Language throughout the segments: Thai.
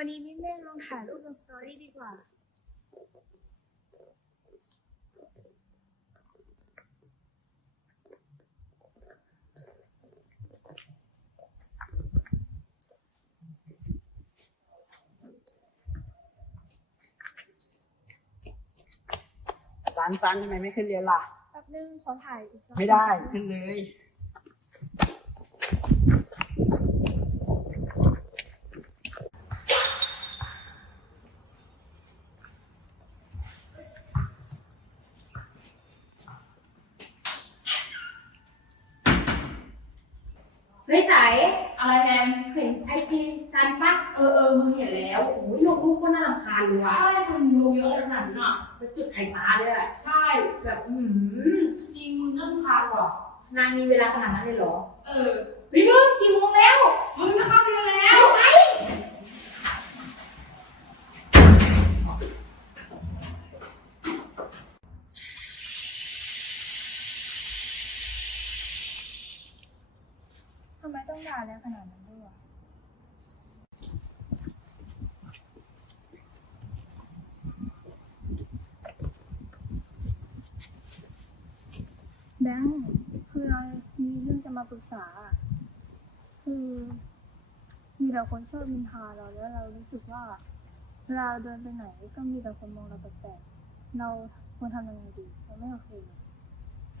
วันนี้พี่เมฆลองถ่ายรูปลงสตอรี่ดีกว่าซันซันทำไมไม่ขึ้นเรียนล่ะ แป๊บนึงขอถ่ายอีกรอบ ไม่ได้ขึ้นเลย เฮ้ยใสอะไรแอมเห็นไอจีซันปะเออเออมึงเห็นแล้วโอ้ยลงรูปก็น่ารำคาญเลยว่ะใช่มึงลงเยอะขนาดนั้นอะเป็นจุดไข่ปลาเลยอะใช่แบบอืมจริงมึงน่ารำคาญว่ะนางมีเวลาขนาดนั้นเลยเหรอ เออเฮ้ยมึงกี่โมงแล้วมึงำไมต้องด่าแรงขนาดนั้นด้วยวะแบงค์คือเรามีเรื่องจะมาปรึกษา คือ มีแต่คนชอบมินทาเราแล้วเรารู้สึกว่าเวลาเราเดินไปไหนก็มีแต่คนมองเราแปลกๆเราควรทำยังไงดีเราไม่โอเคเลย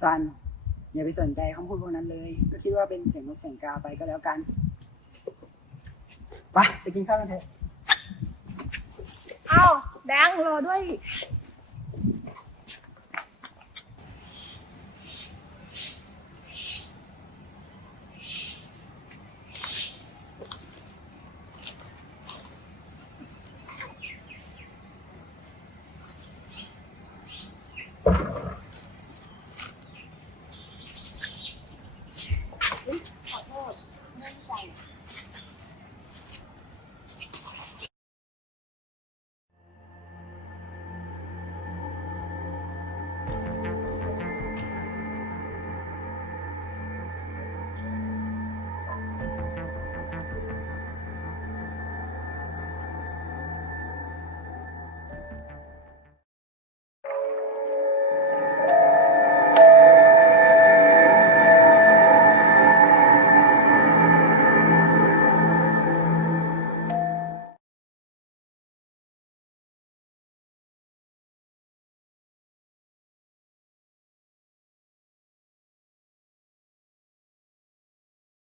ซัน อย่าไปสนใจคำพูดพวกนั้นเลย ก็คิดว่าเป็นเสียงนกเสียงกาไปก็แล้วกันไปไปกินข้าวกันเถอะเอาแดงรอด้วย Thank you.